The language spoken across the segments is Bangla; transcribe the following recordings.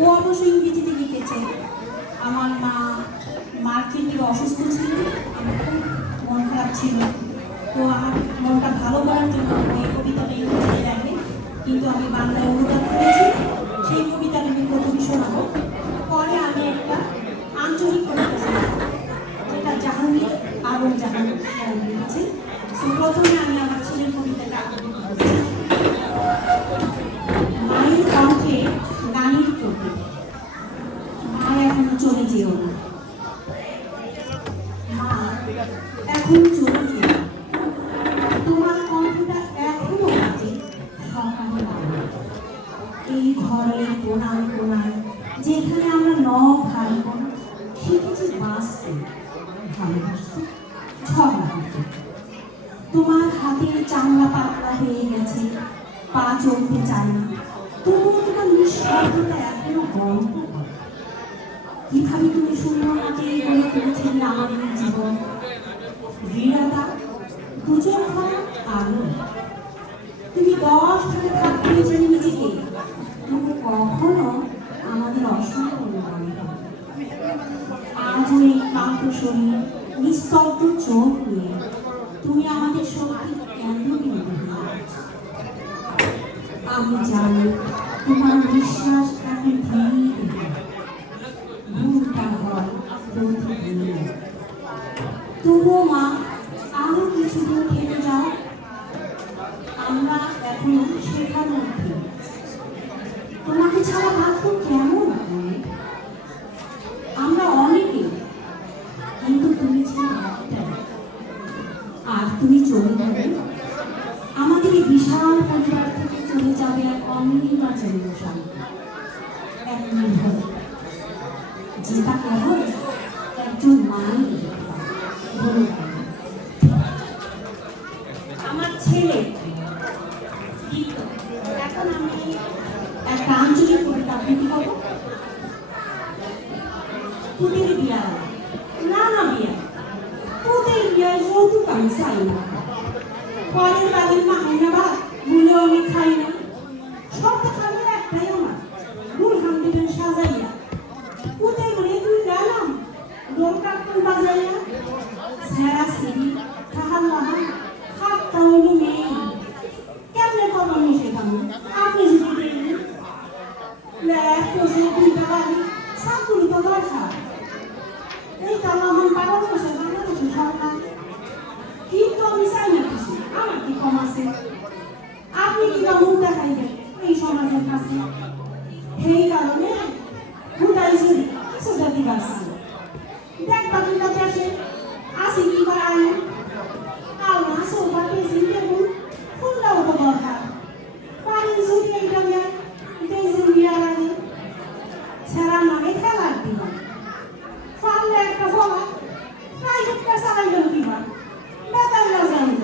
ও অবশ্য ইংরেজিতে লিখেছে। আমার মার্কেট থেকে অসুস্থ ছিল, আমার খুব মন খারাপ ছিল, তো আমার মনটা ভালো করার জন্য ওই কবিতাটা ইংরেজিতে লেখে, কিন্তু আমি বাংলায় অনুবাদ করেছি। সেই কবিতাটা আমি প্রথমে শোনাবো, পরে আমি একটা আঞ্চলিক কবিতা শোনাবো যেটা জাহাঙ্গীর আলম জাহাঙ্গীর লিখেছে। তো প্রথমে আমি আমার ছেলের কবিতাটা আবৃত্তি করছি। মায়ের কণ্ঠে গানের প্রতি, মা এখনো চলে যেও না, মা এখনো চলে যেও না, তোমার কণ্ঠটা এখনো বাজে সকালে বাজে। এই ঘরের কোনায় কোনায় যেখানে আমরা ভাই বোন শিখেছি বাঁচতে, ভালোবাসতে, ঝগড়া করতে। তোমার হাতের চামড়া পাতলা হয়ে গেছে, পা চলতে চায় না, তবুও তোমার নিঃশব্দতা এখনো গল্প করে। কিভাবে তুমি শূন্য হাতে গড়ে তুলেছিলে আমাদের জীবন, বিড়াতা দুজন ভরা আলো। তুমি 10 ধারে ভাগ করেছিলে নিজেকে, কিন্তু কখনো আমাদের অসম্পূর্ণ মনে হয়। আজও এই ক্লান্ত শরীর, নিস্তব্ধ চোখ নিয়ে তুমি আমাদের শক্তি কেন্দ্র বিন্দু হয়ে আছো। আমি জানি তোমার বিশ্বাস এখন ধীরে ভুলটা হয় প্রতিদিন। তবুও মা আরো কিছুদিন থেকে যাও, আমরা এখনো শেখার মধ্যে। তোমাকে ছাড়া বাঁচব কেমন? আমরা অনেকে, কিন্তু তুমি ছিলে একটাই। আর তুমি চলে যাবে, আমাদের এই বিশাল পরিবার থেকে চলে যাবে এক অনির্বাচনীয় শান্তি, এক নির্ভর, যেটা কেবল একজন মাই। আমার ছেলে এখন আমি একটা আঞ্চলিক কবিতা আবৃত্তি করবো। তোদের বিয়া না না বিয়া, তোদের বিয়ায় যৌতুক আমি চাই না, পরের বাড়ির মাহাইনা ভাত ভুলেও আমি খাই না। সবটা খাবে একটাই আমার, গুলহান দিবেন সাজাইয়া। কোথায় বলে তুই গেলাম ডোর কাটন বাজাইয়া, ছেঁড়া সিঁড়ি খাহার লাহান খাটটা হইল মেয়ে। কেমনে কত আমি শেখাবো আপনি যদি দেন এক পশু 2টা বাড়ি সাকুরি তো বাসা। এই তাহলে আমার পাড়ার বসে বাংলাদেশে সরকার, কিন্তু আমি চাই না কিছু, আমার কি কম আছে? আপনি কি বা মুখ দেখাইবেন এই সমাজের কাছে? সেই কারণে হুদাই যদি কিছু জাতি বাড়ছে দেখবা কিনা দেশে আসি কি বা আইন আল্লাহ সৌবা পেয়েছেন দেখুন ফুলটাও তো দরকার। পানি যদি এইটা দেয় দেখছেন বিয়ার আগে ছেড়া নামে খেলার দিন ফাললে একটা ফলা প্রাইভেটটা চালাইলেন কিবা বেতাল্লা জানব।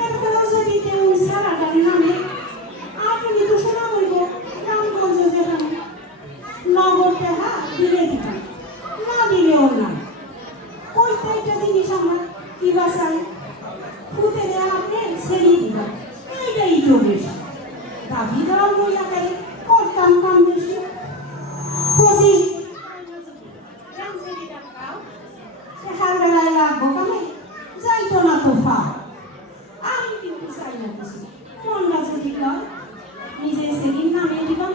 এরপরেও যদি কেউ সারা গাড়ি নামে আপনি তো শোনা হইব রামগঞ্জ যেখানে নগর টেহা দিলে দিবেন, না দিলেও না। প্রত্যেকটা জিনিস আমরা কিবা চাই ফুটে দেওয়া আপনি ছেড়িয়ে দিবেন, এইটাই তো বেশি। দাবি দেওয়া লইয়া গেলে করতাম কাম বেশি। 25 হার বেলায় লাগবো কামে যাইতো না তো ফা। আমি কিন্তু চাই না কিছু, মন গাছে দিলাম নিজে সেদিন নামিয়ে দিলাম,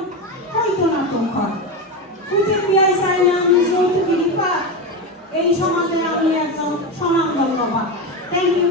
হইতো না তো ফল। ফুটের বিয়ায় চাই না আমি যৌতুকেরই পা। এই সমাজে আমি একজন সনামধন্য বা। Thank you.